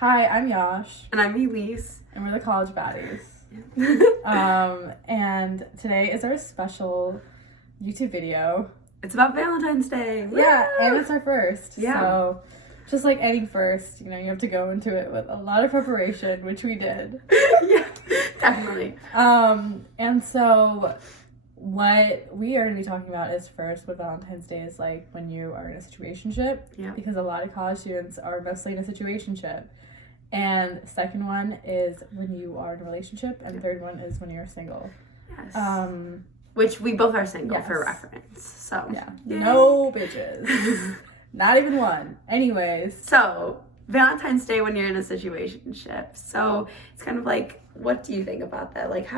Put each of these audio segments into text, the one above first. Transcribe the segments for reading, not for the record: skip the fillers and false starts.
Hi, I'm Yash. And I'm Elyse. And we're the college baddies. Yeah. And today is our special YouTube video. It's about Valentine's Day. Woo! Yeah, and it's our first. Yeah. So, just like any first, you have to go into it with a lot of preparation, which we did. Yeah, definitely. And so what we are going to be talking about is first what Valentine's Day is like when you are in a situationship. Yeah. Because a lot of college students are mostly in a situationship. And second one is when you are in a relationship, and third one is when you're single. Yes. Which we both are single for Yes. reference. So Yeah. Yay. No bitches. Not even one. Anyways. So Valentine's Day when you're in a situationship. So it's kind of like, what do you think about that? Like,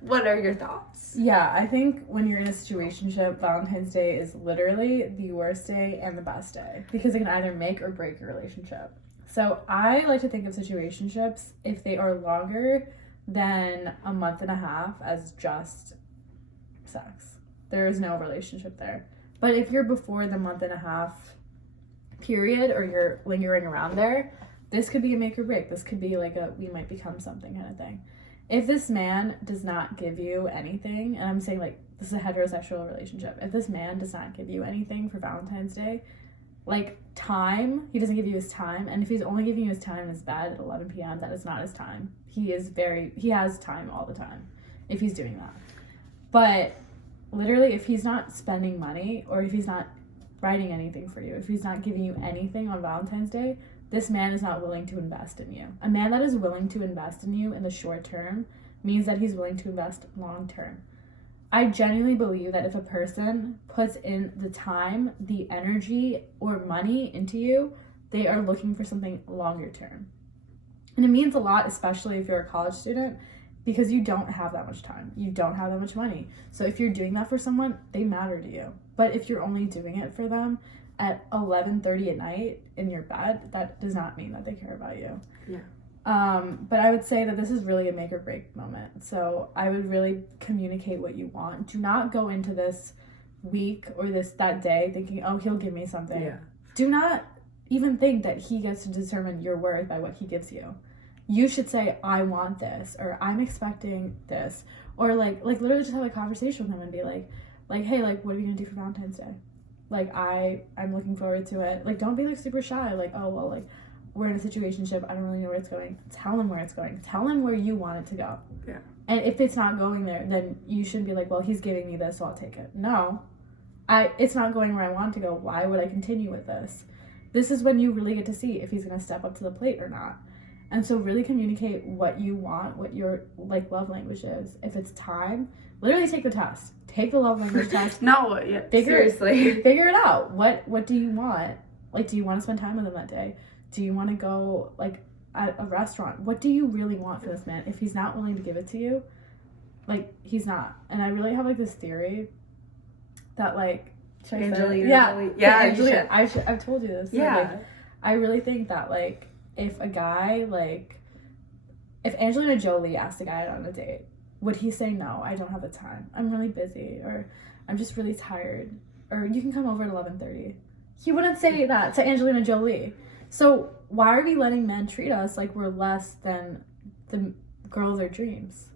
what are your thoughts? Yeah, I think when you're in a situationship, Valentine's Day is literally the worst day and the best day because it can either make or break your relationship. So I like to think of situationships if they are longer than a month and a half as just sex. There is no relationship there. But if you're before the month and a half period or you're lingering around there, this could be a make or break. This could be like a we might become something kind of thing. If this man does not give you anything, and I'm saying like this is a heterosexual relationship, if this man does not give you anything for Valentine's Day, like time, he doesn't give you his time, and if he's only giving you his time in his bed at 11 p.m., that is not his time. He has time all the time if he's doing that. But literally, if he's not spending money or if he's not writing anything for you, if he's not giving you anything on Valentine's Day, this man is not willing to invest in you. A man that is willing to invest in you in the short term means that he's willing to invest long term. I genuinely believe that if a person puts in the time, the energy, or money into you, they are looking for something longer term. And it means a lot, especially if you're a college student, because you don't have that much time. You don't have that much money. So if you're doing that for someone, they matter to you. But if you're only doing it for them at 11:30 at night in your bed, that does not mean that they care about you. Yeah. But I would say that this is really a make or break moment. So I would really communicate what you want. Do not go into this week or that day thinking, oh, he'll give me something. Yeah. Do not even think that he gets to determine your worth by what he gives you. You should say, I want this, or I'm expecting this, or like literally just have a conversation with him and be like, hey, like, what are you gonna do for Valentine's Day? Like, I'm looking forward to it. Like, don't be like super shy. Like, oh, well, like, we're in a situationship. I don't really know where it's going. Tell him where it's going. Tell him where you want it to go. Yeah. And if it's not going there, then you shouldn't be like, well, he's giving me this, so I'll take it. No, it's not going where I want to go. Why would I continue with this? This is when you really get to see if he's gonna step up to the plate or not. And so really communicate what you want, what your like love language is. If it's time, literally take the test. Take the love language test. No, yeah, seriously. Figure it out. What do you want? Like, do you want to spend time with him that day? Do you want to go like at a restaurant? What do you really want for this man? If he's not willing to give it to you, like he's not. And I really have like this theory that like Angelina. Yeah, Angelina. I've told you this. Yeah. Like, I really think that like if a guy if Angelina Jolie asked a guy out on a date, would he say no? I don't have the time. I'm really busy, or I'm just really tired, or you can come over at 11:30. He wouldn't say that to Angelina Jolie. So why are we letting men treat us like we're less than the girl of their dreams?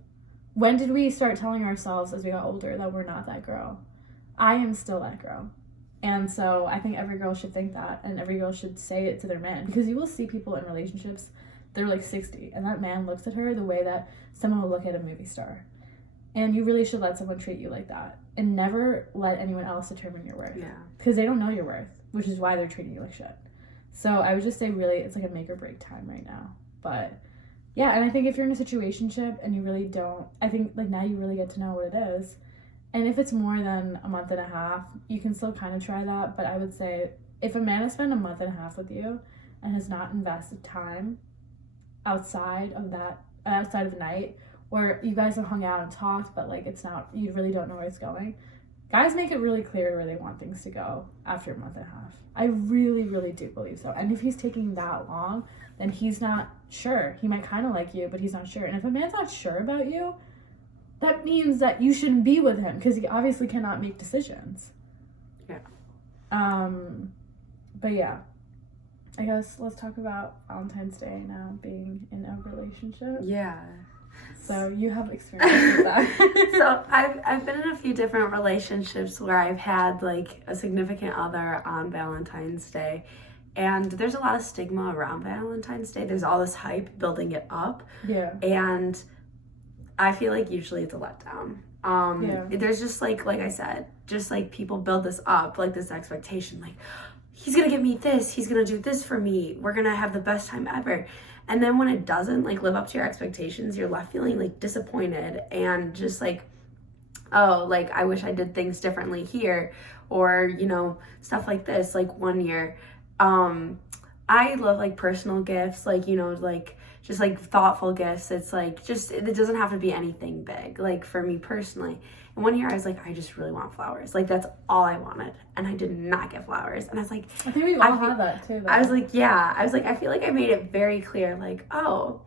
When did we start telling ourselves as we got older that we're not that girl? I am still that girl. And so I think every girl should think that, and every girl should say it to their man, because you will see people in relationships, they're like 60, and that man looks at her the way that someone would look at a movie star. And you really should let someone treat you like that, and never let anyone else determine your worth. Yeah. Because they don't know your worth, which is why they're treating you like shit. So I would just say really it's like a make or break time right now. But yeah, and I think if you're in a situationship and you really don't, I think like now you really get to know what it is. And if it's more than a month and a half, you can still kind of try that. But I would say if a man has spent a month and a half with you and has not invested time outside of night, or you guys have hung out and talked, but like it's not, you really don't know where it's going, guys make it really clear where they want things to go after a month and a half. I really, really do believe so. And if he's taking that long, then he's not sure. He might kind of like you, but he's not sure. And if a man's not sure about you, that means that you shouldn't be with him, because he obviously cannot make decisions. Yeah. But yeah, I guess let's talk about Valentine's Day now, being in a relationship. Yeah. So you have experience with that. So I've been in a few different relationships where I've had like a significant other on Valentine's Day. And there's a lot of stigma around Valentine's Day. There's all this hype building it up. Yeah. And I feel like usually it's a letdown. There's just like I said, just like people build this up, like this expectation, like he's gonna give me this, he's gonna do this for me, we're gonna have the best time ever. And then when it doesn't like live up to your expectations, you're left feeling like disappointed and just like, oh, like I wish I did things differently here, or you know, stuff like this. Like one year, I love like personal gifts, like, you know, like just like thoughtful gifts. It's like just, it doesn't have to be anything big, like for me personally. And one year I was like, I just really want flowers. Like that's all I wanted. And I did not get flowers. And I was like, I think we all have that too, though. I was like, yeah. I was like, I feel like I made it very clear, like, oh,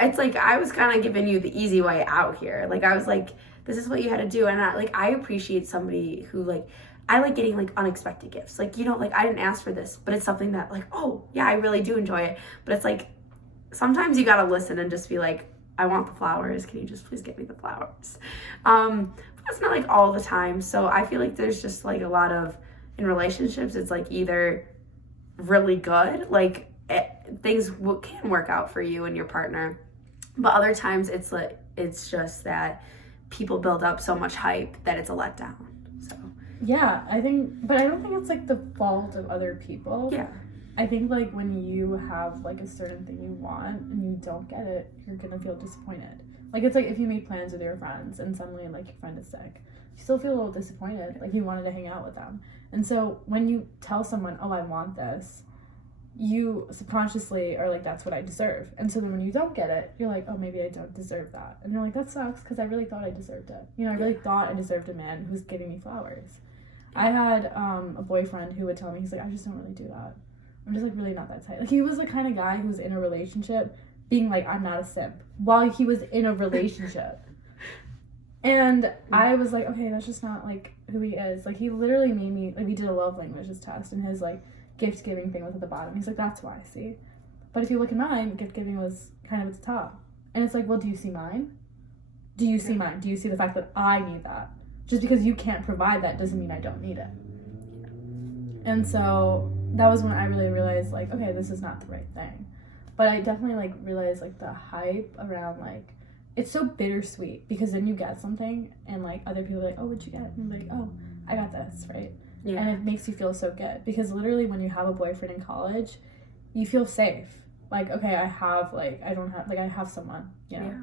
it's like I was kind of giving you the easy way out here. Like I was like, this is what you had to do. And I appreciate somebody who like, I like getting like unexpected gifts. Like, you know, like I didn't ask for this, but it's something that like, oh yeah, I really do enjoy it. But it's like, sometimes you gotta listen and just be like, I want the flowers. Can you just please get me the flowers? But it's not like all the time. So I feel like there's just like a lot of, in relationships, it's like either really good, like things can work out for you and your partner. But other times it's like, it's just that people build up so much hype that it's a letdown. So yeah, but I don't think it's like the fault of other people. yeah. I think like when you have like a certain thing you want and you don't get it, you're gonna feel disappointed. Like it's like if you make plans with your friends and suddenly like your friend is sick, you still feel a little disappointed. Like you wanted to hang out with them. And so when you tell someone, oh, I want this, you subconsciously are like, that's what I deserve. And so then when you don't get it, you're like, oh, maybe I don't deserve that. And you're like, that sucks because I really thought I deserved it. You know, I really thought I deserved a man who's giving me flowers. I had a boyfriend who would tell me, he's like, I just don't really do that. I'm just like really not that tight. Like he was the kind of guy who was in a relationship being like, I'm not a simp, while he was in a relationship. And I was like, okay, that's just not like who he is. Like he literally made me, like we did a love languages test and his like gift giving thing was at the bottom. He's like, that's why, see? But if you look at mine, gift giving was kind of at the top. And it's like, well, do you see mine? Do you see mine? Do you see the fact that I need that? Just because you can't provide that doesn't mean I don't need it. And so that was when I really realized, like, okay, this is not the right thing. But I definitely, like, realized, like, the hype around, like, it's so bittersweet because then you get something and, like, other people are like, oh, what'd you get? And I'm like, oh, I got this, right? Yeah. And it makes you feel so good because literally when you have a boyfriend in college, you feel safe. Like, okay, I have someone, you know? Yeah.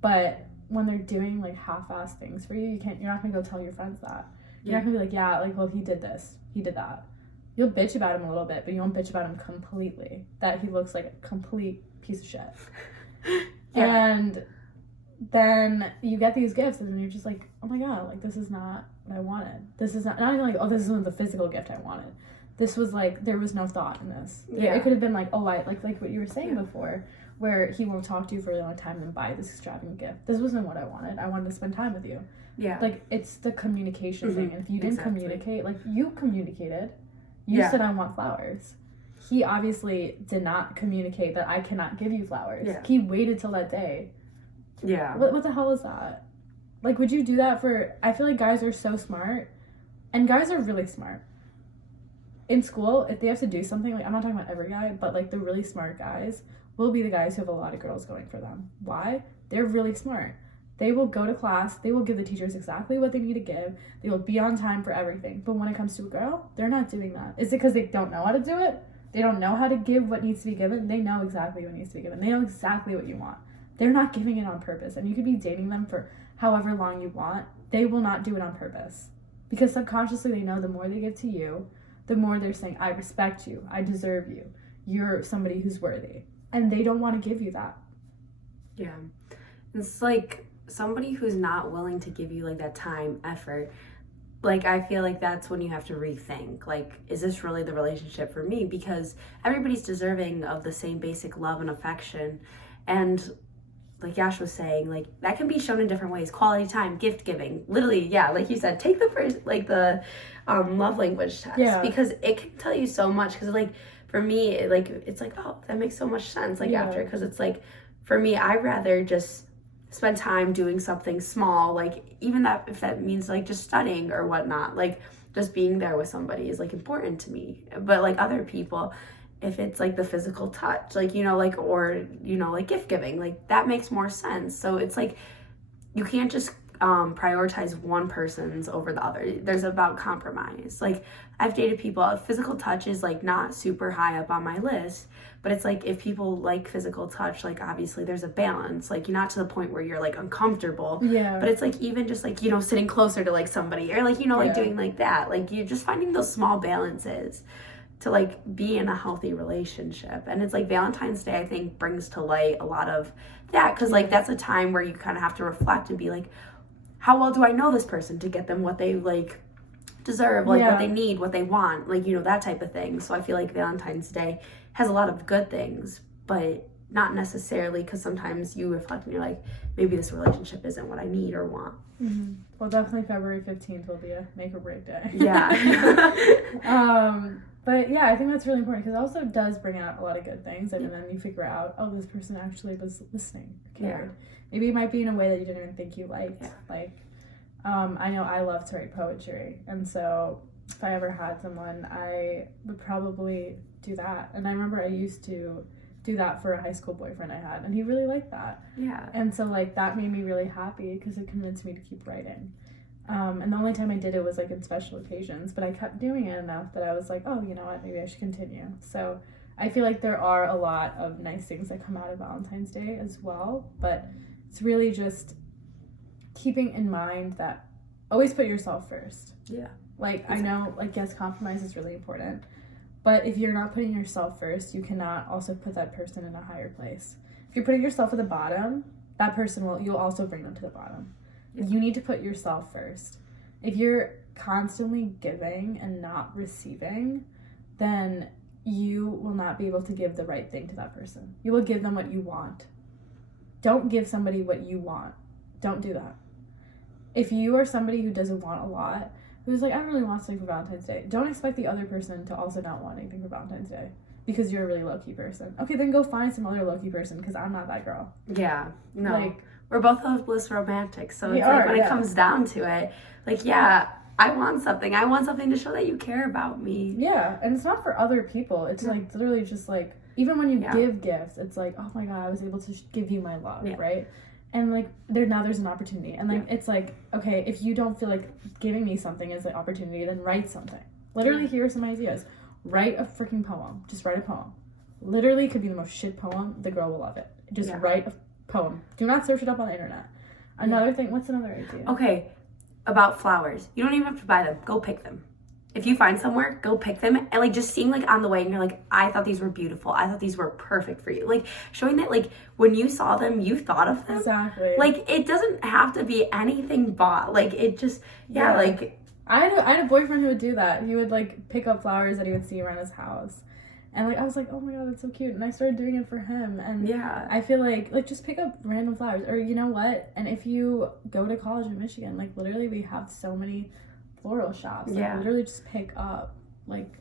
But when they're doing, like, half-assed things for you, you're not going to go tell your friends that. You're not going to be like, yeah, like, well, he did this. He did that. You'll bitch about him a little bit, but you won't bitch about him completely. That he looks like a complete piece of shit. Yeah. And then you get these gifts, and then you're just like, oh my god, like, this is not what I wanted. This is not even like, oh, this isn't the physical gift I wanted. This was like, there was no thought in this. Yeah. It could have been like, oh, like what you were saying before, where he won't talk to you for a long time and buy this extravagant gift. This wasn't what I wanted. I wanted to spend time with you. Yeah. Like, it's the communication thing. And if you didn't communicate, like, you communicated. You said, I want flowers. He obviously did not communicate that I cannot give you flowers. Yeah. He waited till that day. Yeah. What the hell is that? Like, would you do that for... I feel like guys are so smart. And guys are really smart. In school, if they have to do something, like, I'm not talking about every guy, but, like, the really smart guys will be the guys who have a lot of girls going for them. Why? They're really smart. They will go to class. They will give the teachers exactly what they need to give. They will be on time for everything. But when it comes to a girl, they're not doing that. Is it because they don't know how to do it? They don't know how to give what needs to be given? They know exactly what needs to be given. They know exactly what you want. They're not giving it on purpose. And you could be dating them for however long you want. They will not do it on purpose. Because subconsciously they know the more they give to you, the more they're saying, I respect you. I deserve you. You're somebody who's worthy. And they don't want to give you that. Yeah. It's like... somebody who's not willing to give you like that time, effort, like I feel like that's when you have to rethink, like, is this really the relationship for me? Because everybody's deserving of the same basic love and affection. And like Yash was saying, like that can be shown in different ways. Quality time, gift giving, literally, yeah, like you said, take the first, like the love language test, because it can tell you so much. Because like for me, it's like, oh, that makes so much sense, like, after, because it's like, for me, I'd rather just spend time doing something small, like, even that, if that means, like, just studying or whatnot, like, just being there with somebody is, like, important to me. But, like, other people, if it's, like, the physical touch, like, you know, like, or, you know, like, gift giving, like, that makes more sense. So it's, like, you can't just prioritize one person's over the other. There's about compromise. Like, I've dated people, physical touch is, like, not super high up on my list, but it's like, if people like physical touch, like, obviously there's a balance. Like, you're not to the point where you're, like, uncomfortable, but it's like, even just, like, you know, sitting closer to, like, somebody, or, like, you know, like, doing like that, like, you're just finding those small balances to, like, be in a healthy relationship. And it's like, Valentine's Day, I think, brings to light a lot of that, because like, that's a time where you kind of have to reflect and be like, how well do I know this person to get them what they, like, deserve, like, what they need, what they want, like, you know, that type of thing. So I feel like Valentine's Day has a lot of good things, but not necessarily, because sometimes you reflect and you're like, maybe this relationship isn't what I need or want. Well, definitely February 15th will be a make or break day. But yeah, I think that's really important, because it also does bring out a lot of good things, and then you figure out, oh, this person actually was listening, cared. Maybe it might be in a way that you didn't even think you liked. Like, I know I love to write poetry, and so if I ever had someone, I would probably do that. And I remember I used to do that for a high school boyfriend I had, and he really liked that. And so, like, that made me really happy, because it convinced me to keep writing. And the only time I did it was, like, in special occasions, but I kept doing it enough that I was like, oh, you know what, maybe I should continue. So I feel like there are a lot of nice things that come out of Valentine's Day as well, but it's really just keeping in mind that always put yourself first. Like, exactly. I know, like, yes, compromise is really important, but if you're not putting yourself first, you cannot also put that person in a higher place. If you're putting yourself at the bottom, that person you'll also bring them to the bottom. You need to put yourself first. If you're constantly giving and not receiving, then you will not be able to give the right thing to that person. You will give them what you want. Don't give somebody what you want. Don't do that. If you are somebody who doesn't want a lot, who's like, I don't really want something for Valentine's Day, don't expect the other person to also not want anything for Valentine's Day, because you're a really low-key person. Okay, then go find some other low-key person, because I'm not that girl. No. Like, we're both hopeless romantics, so it's like, when it comes down to it, like, I want something. I want something to show that you care about me. And it's not for other people. It's like, literally just like, even when you give gifts, it's like, oh my God, I was able to give you my love, right? And like, there's an opportunity. And like, it's like, okay, if you don't feel like giving me something is an opportunity, then write something. Literally, here are some ideas. Write a freaking poem. Just write a poem. Literally, could be the most shit poem. The girl will love it. Just write a poem. Do not search it up on the internet. Another thing, what's another idea? Okay, about flowers. You don't even have to buy them. Go pick them. If you find somewhere, go pick them. And like, just seeing like on the way, and you're like, I thought these were beautiful. I thought these were perfect for you. Like, showing that like, when you saw them, you thought of them. Exactly. Like, it doesn't have to be anything bought. Like, it just, like. I had a boyfriend who would do that. He would like pick up flowers that he would see around his house. And like, I was like, oh my God, that's so cute. And I started doing it for him. And I feel like just pick up random flowers. Or you know what? And if you go to college in Michigan, like, literally we have so many floral shops. Like, literally just pick up like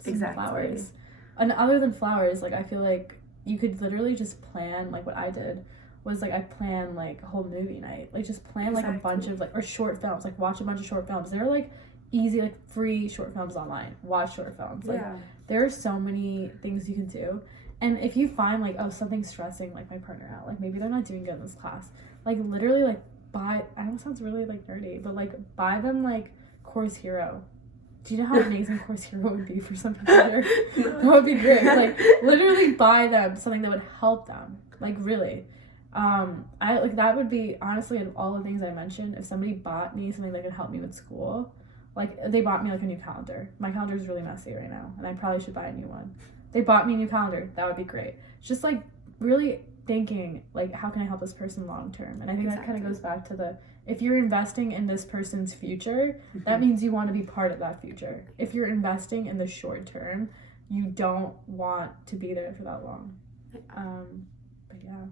some flowers. And other than flowers, like, I feel like you could literally just plan, like what I did was like, I planned like a whole movie night. Like, just plan like a bunch of like, or short films, like watch a bunch of short films. They're like easy, like free short films online. Watch short films. Like, there are so many things you can do. And if you find like, oh, something's stressing like my partner out, like maybe they're not doing good in this class, like literally like buy, I know it sounds really like nerdy, but like buy them like Course Hero. Do you know how amazing Course Hero would be for some people here? That would be great. Like, literally buy them something that would help them. Like, really. I like, that would be, honestly, of all the things I mentioned, if somebody bought me something that could help me with school, like, they bought me like a new calendar. My calendar is really messy right now, and I probably should buy a new one. They bought me a new calendar. That would be great. Just like, really thinking, like, how can I help this person long term? And I think that kind of goes back to if you're investing in this person's future, that means you want to be part of that future. If you're investing in the short term, you don't want to be there for that long. But yeah.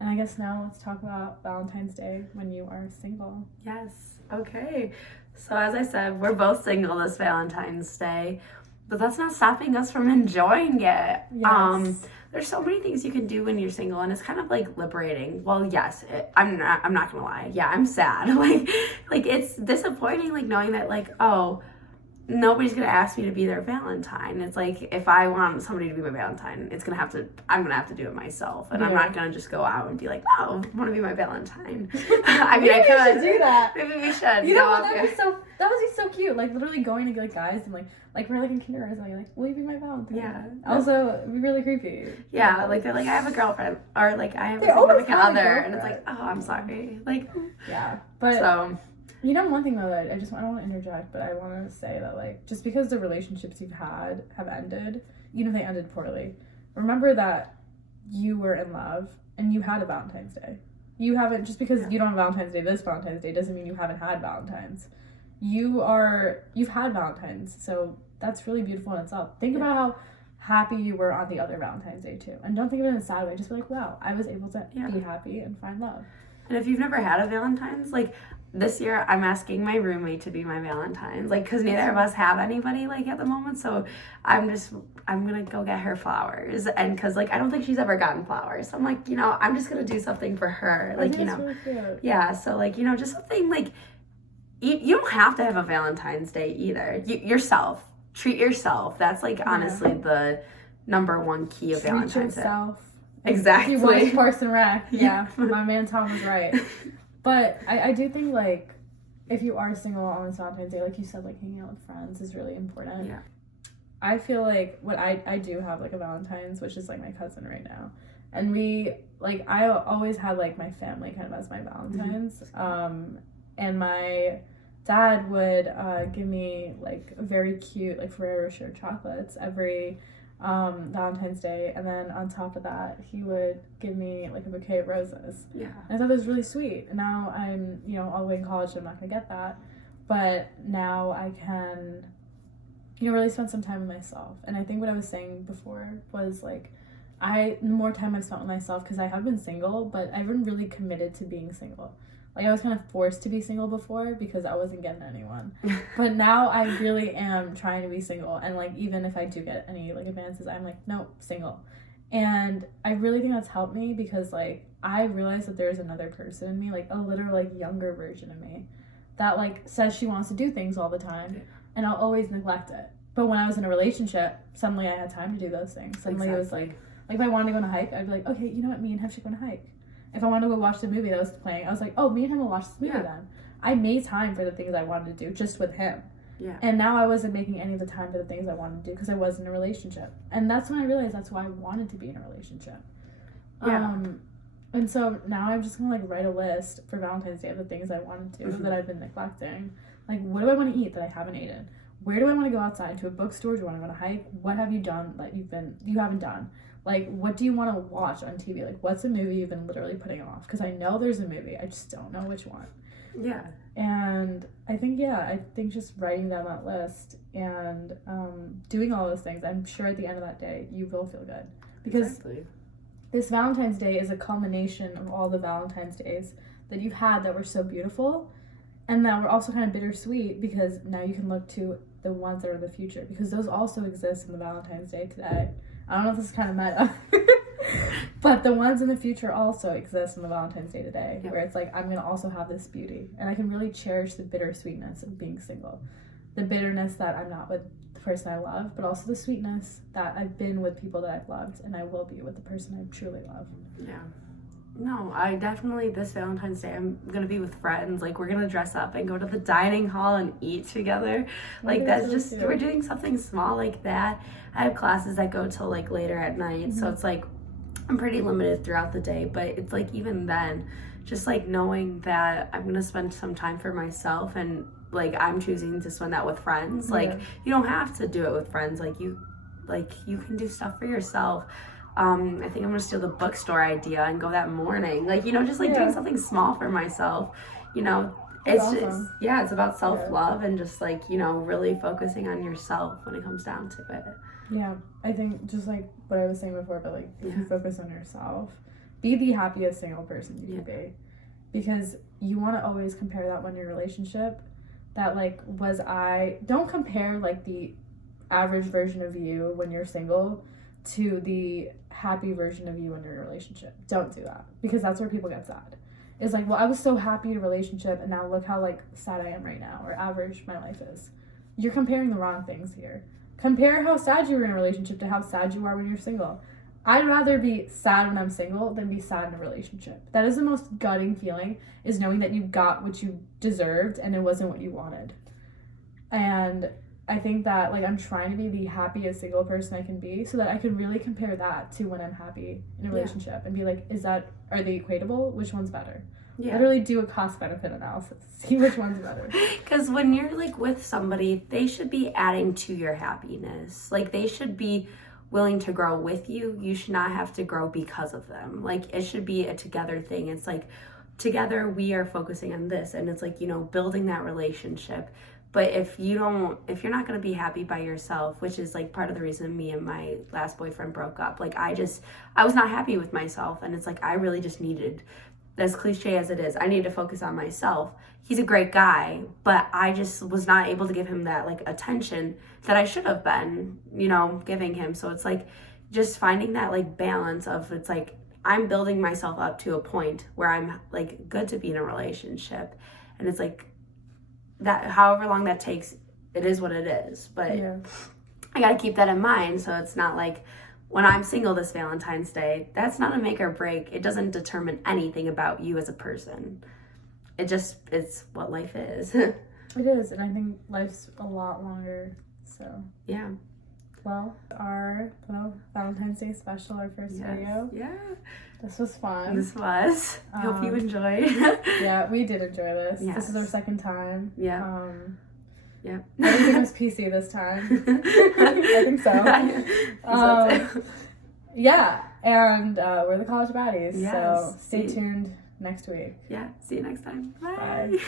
And I guess now let's talk about Valentine's Day when you are single. Yes. Okay. So as I said, we're both single this Valentine's Day. but that's not stopping us from enjoying it. Yes. There's so many things you can do when you're single, and it's kind of like liberating. Well, yes, I'm not gonna lie. Yeah, I'm sad. Like it's disappointing, like knowing that, like, oh, nobody's gonna ask me to be their Valentine. It's like, if I want somebody to be my Valentine, I'm gonna have to do it myself, and I'm not gonna just go out and be like, oh, I want to be my Valentine. I mean, I could. We should do that. Maybe we should. You know what? That would be so cute. Like literally going to like guys and like we're like in kindergarten, or something, like, will you be my Valentine? Yeah. Also, it'd be really creepy. Yeah, like they're like, I have a girlfriend, or like I have a always significant other, and it's like, oh, I'm sorry. Like, yeah, but so. You know, one thing though that I don't want to interject, but I want to say that, like, just because the relationships you've had have ended, even if they ended poorly, remember that you were in love and you had a Valentine's Day. You haven't, just because you don't have Valentine's Day this Valentine's Day doesn't mean you haven't had Valentine's. You've had Valentine's, so that's really beautiful in itself. Think about how happy you were on the other Valentine's Day too, and don't think of it in a sad way. Just be like, wow, I was able to be happy and find love. And if you've never had a Valentine's, like, this year I'm asking my roommate to be my Valentine's, like, because neither of us have anybody, like, at the moment, so I'm gonna go get her flowers, and because, like, I don't think she's ever gotten flowers, so I'm like, you know, I'm just gonna do something for her, like, you know, really cute. Yeah, so, like, you know, just something, like, you don't have to have a Valentine's Day either. Yourself, treat yourself. That's, like, honestly the number one key of Valentine's Day. Exactly. If you watch Parks and Rec, yeah, my man Tom was right. But I do think, like, if you are single on this Valentine's Day, like you said, like, hanging out with friends is really important. Yeah. I feel like what I do have, like, a Valentine's, which is, like, my cousin right now. And we, like, I always had, like, my family kind of as my Valentine's. Mm-hmm. And my dad would give me, like, very cute, like, Ferrero Rocher chocolates every Valentine's Day, and then on top of that he would give me like a bouquet of roses. Yeah, and I thought it was really sweet. And now I'm, you know, all the way in college, so I'm not gonna get that, but now I can, you know, really spend some time with myself. And I think what I was saying before was, like, the more time I've spent with myself, because I have been single, but I haven't really committed to being single. Like, I was kind of forced to be single before because I wasn't getting anyone. But now I really am trying to be single. And, like, even if I do get any, like, advances, I'm like, nope, single. And I really think that's helped me because, like, I realized that there's another person in me, like, a literal, like, younger version of me that, like, says she wants to do things all the time. And I'll always neglect it. But when I was in a relationship, suddenly I had time to do those things. Suddenly It was, like, if I wanted to go on a hike, I'd be like, okay, you know what, me and him should go on a hike. If I wanted to go watch the movie that was playing, I was like, oh, me and him will watch this movie then. I made time for the things I wanted to do just with him. Yeah. And now I wasn't making any of the time for the things I wanted to do because I was in a relationship. And that's when I realized that's why I wanted to be in a relationship. Yeah. And so now I'm just going to, like, write a list for Valentine's Day of the things I wanted to that I've been neglecting. Like, what do I want to eat that I haven't eaten? Where do I want to go outside? To a bookstore? Do you want to go on a hike? What have you done that you haven't done? Like, what do you want to watch on TV? Like, what's a movie you've been literally putting off? Because I know there's a movie. I just don't know which one. Yeah. And I think just writing down that list and doing all those things, I'm sure at the end of that day, you will feel good. Because this Valentine's Day is a culmination of all the Valentine's Days that you've had that were so beautiful and that were also kind of bittersweet, because now you can look to the ones that are in the future, because those also exist in the Valentine's Day today. I don't know if this is kind of meta, but the ones in the future also exist in the Valentine's Day today, where it's like, I'm going to also have this beauty. And I can really cherish the bittersweetness of being single. The bitterness that I'm not with the person I love, but also the sweetness that I've been with people that I've loved, and I will be with the person I truly love. Yeah. No, I definitely, this Valentine's Day, I'm going to be with friends. Like, we're going to dress up and go to the dining hall and eat together. Like, that's so just, cute. We're doing something small like that. I have classes that go till, like, later at night. So it's, like, I'm pretty limited throughout the day. But it's, like, even then, just, like, knowing that I'm going to spend some time for myself, and, like, I'm choosing to spend that with friends. Like, you don't have to do it with friends. Like, you can do stuff for yourself. I think I'm gonna steal the bookstore idea and go that morning. Like, you know, just like doing something small for myself. You know, it's awesome. It's about self-love and just, like, you know, really focusing on yourself when it comes down to it. Yeah, I think just like what I was saying before, but, like, if you focus on yourself, be the happiest single person you can be, because you want to always compare that when you're in a relationship. That, like, don't compare, like, the average version of you when you're single to the happy version of you when you're in a relationship. Don't do that, because that's where people get sad. It's like, well, I was so happy in a relationship and now look how like sad I am right now, or average my life is. You're comparing the wrong things here. Compare how sad you were in a relationship to how sad you are when you're single. I'd rather be sad when I'm single than be sad in a relationship. That is the most gutting feeling, is knowing that you got what you deserved and it wasn't what you wanted. And I think that, like, I'm trying to be the happiest single person I can be so that I can really compare that to when I'm happy in a relationship and be like, are they equatable? Which one's better? Yeah. Literally do a cost-benefit analysis. See which one's better. Because when you're, like, with somebody, they should be adding to your happiness. Like, they should be willing to grow with you. You should not have to grow because of them. Like, it should be a together thing. It's like, together we are focusing on this. And it's like, you know, building that relationship. But if you're not going to be happy by yourself, which is like part of the reason me and my last boyfriend broke up. Like, I was not happy with myself. And it's like, I really just needed, as cliche as it is, I need to focus on myself. He's a great guy, but I just was not able to give him that like attention that I should have been, you know, giving him. So it's like just finding that like balance of, it's like I'm building myself up to a point where I'm like good to be in a relationship. And it's like that, however long that takes, it is what it is. But I got to keep that in mind. So it's not like, when I'm single this Valentine's Day, that's not a make or break. It doesn't determine anything about you as a person. It's what life is. It is, and I think life's a lot longer, so. Yeah. Well, our little Valentine's Day special, our first video. Yeah. This was fun. This was. I hope you enjoyed. Yeah, we did enjoy this. Yes. This is our second time. Yeah. Yeah. Everything was PC this time. I think so. Yeah, and we're the College Baddies, so stay tuned next week. Yeah, see you next time. Bye. Bye.